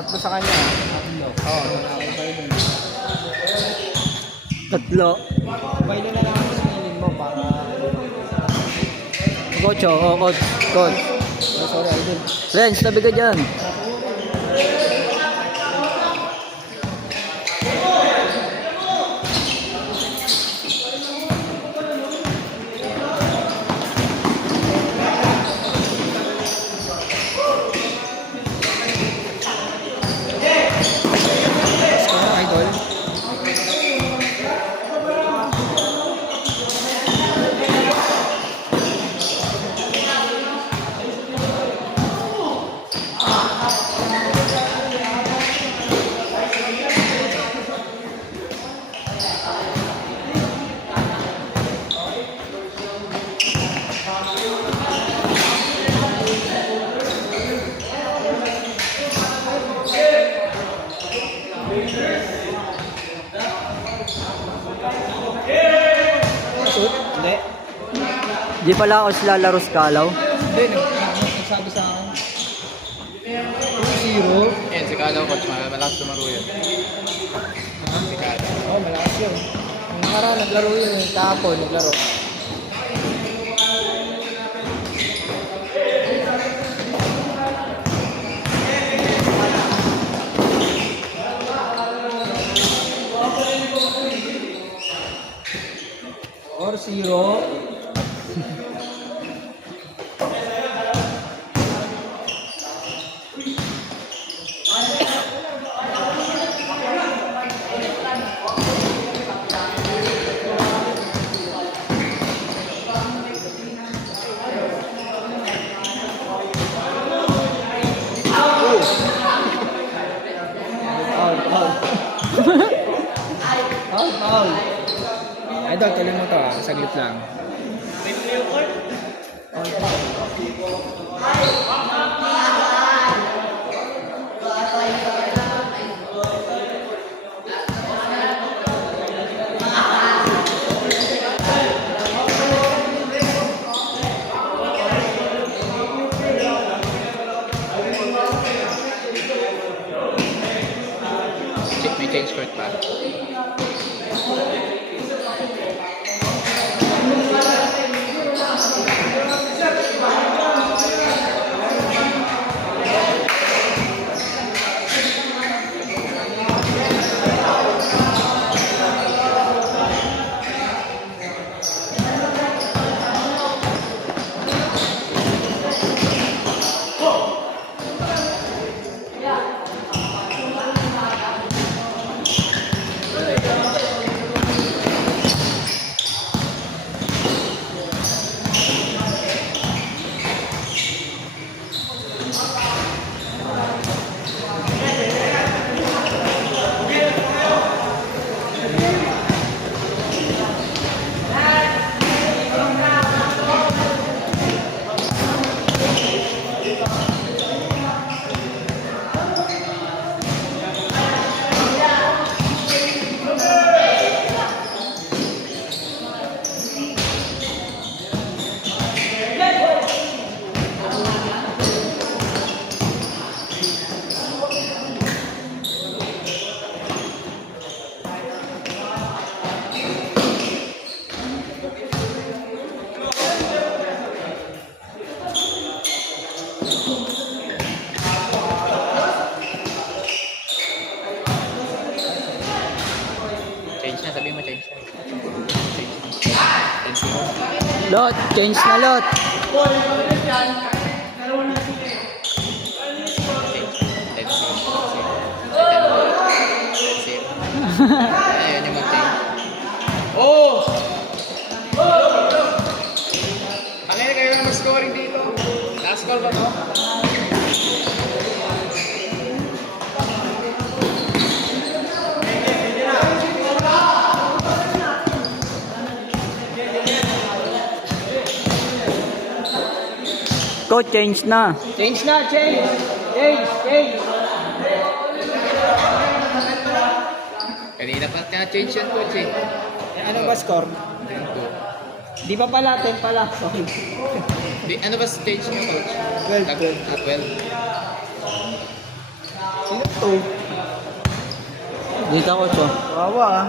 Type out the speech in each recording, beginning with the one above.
tatlo sa kanya. Tatlo. Oo. Nakakabay dun. Tatlo. Abay na lang ang singilin mo para... Coach, oh, coach. Coach. Oh, sorry, idol. Friends, tabi ka dyan. Idol. Shoot? Hindi. Di pala ako sila laro skalaw. Hindi, nagsabi sa akin. 2-0. Yan, si Kalaw coach. Malakas tumaro yun. Si Kalaw. Oh, malakas yun. Yung nakaraan, naglaro yun. Yung kahapon, naglaro. Or 0. Foul. Idol, tuloy mo to saglit lang. May change court pa. Change na, sabihin mo change na. Change na. Lot, change na lot. Ayun yung mag-change. Oh! Pangina kayo lang mag-scoring dito. Last call ba to? Coach, change na. Change na, change. Change. Kanina pa change yan coach eh. Ano ba score? 10-2. Di pa pala, 10 pala. Sorry. Ano ba stage niyo coach? 12. 12. Sino to? Dito ako to. Kawawa ah.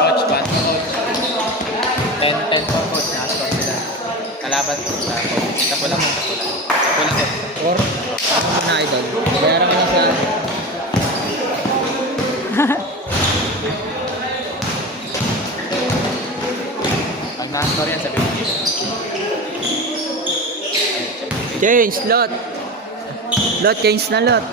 Coach, 1 coach. 10 po coach, nakascore sila. Kalaban po sa coach. Tapo lang. Or, ano mo na idol? Bayaran ka na sa... Pag nakascore yan, sabi mo. Change, lot. Lot, change na lot.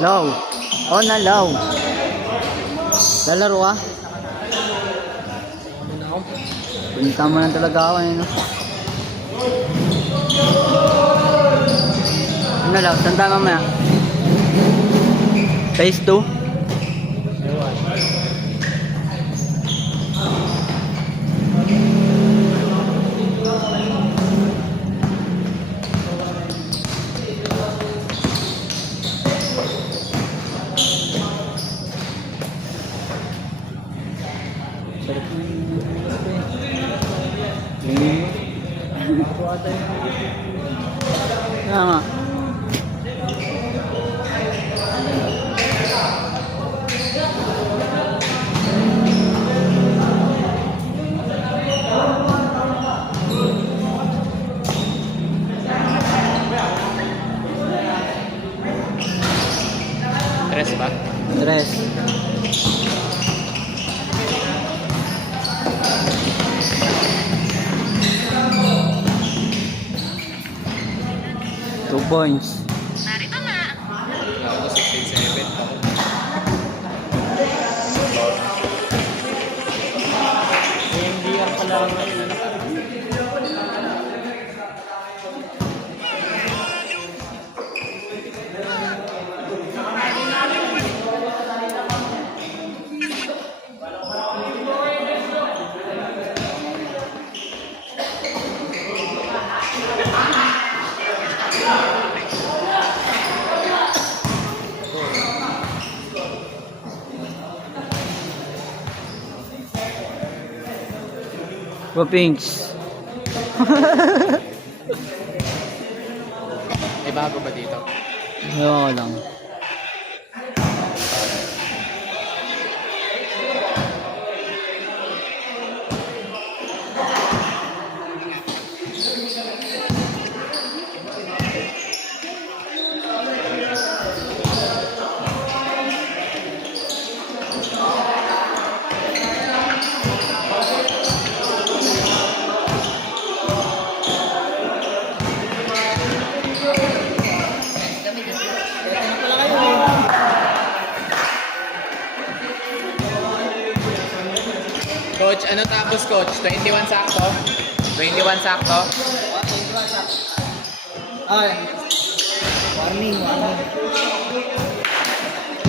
Low. On na low. Lalaro ka? Punta mo na talaga ako eh, no? Ano lang, saan tayo mamaya? Phase 2? Tama. Tres ba? Tres. Two points. Ako 67 pa. Hindi ang pala ngayon. Go Pinks. May bago ba dito? Ayaw lang. Coach, ano tapos coach? 21 sakto? 21 sakto? Ay. Warning.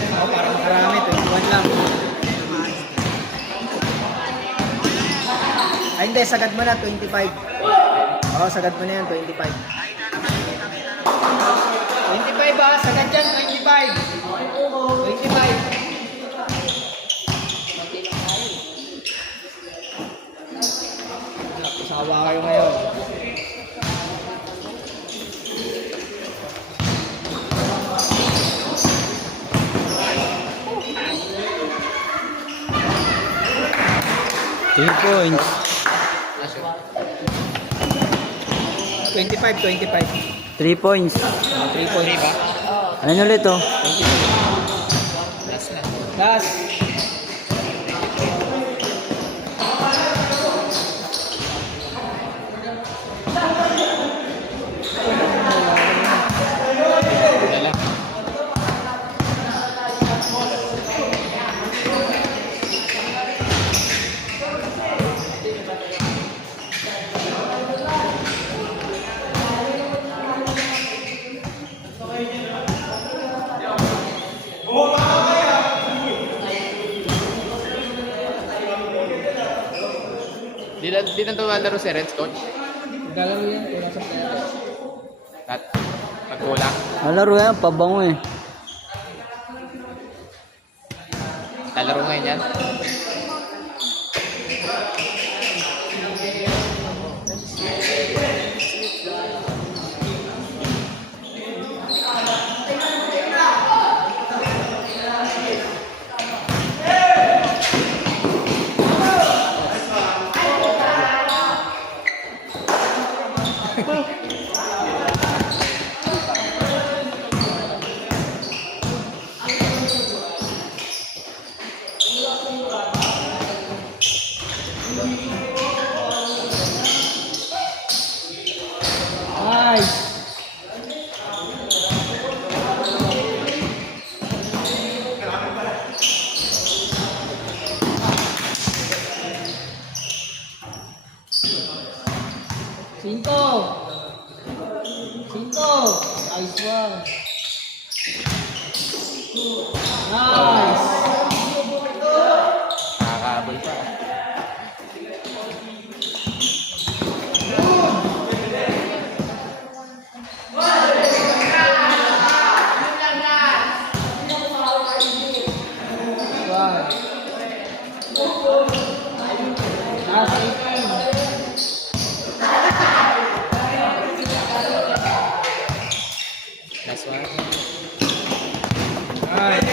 Oh, parang marami. 21 lang. Ay, hindi. Sagad mo na. 25. Oo, sagad mo na yan. 25. 25 ah. Sagad yan. 25. 25. Sawa kayo ngayon. 3 points. 25, 25. 3 points. 3 points. ba? Ano ulit oh? Last na. Last. Wala lang. Di na tumalaro si Reds, coach? Galaro yan. Kaya nasa player. At pagkulang. Malaro yan, pabango eh. Lalaro ngayon yan. Nice. Cinco. Nice one. Nice. Nakakaabol pa. One. Last 18. Last one. Nice.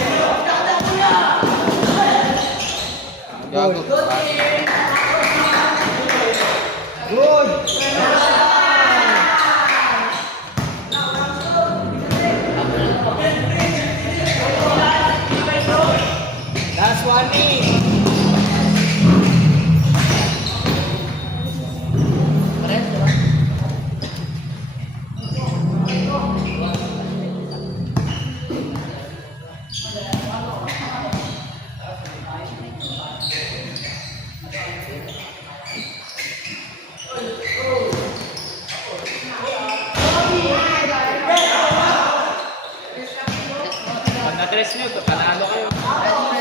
Gago. Good. Last one in. Pag na-tres nyo, panalo kayo.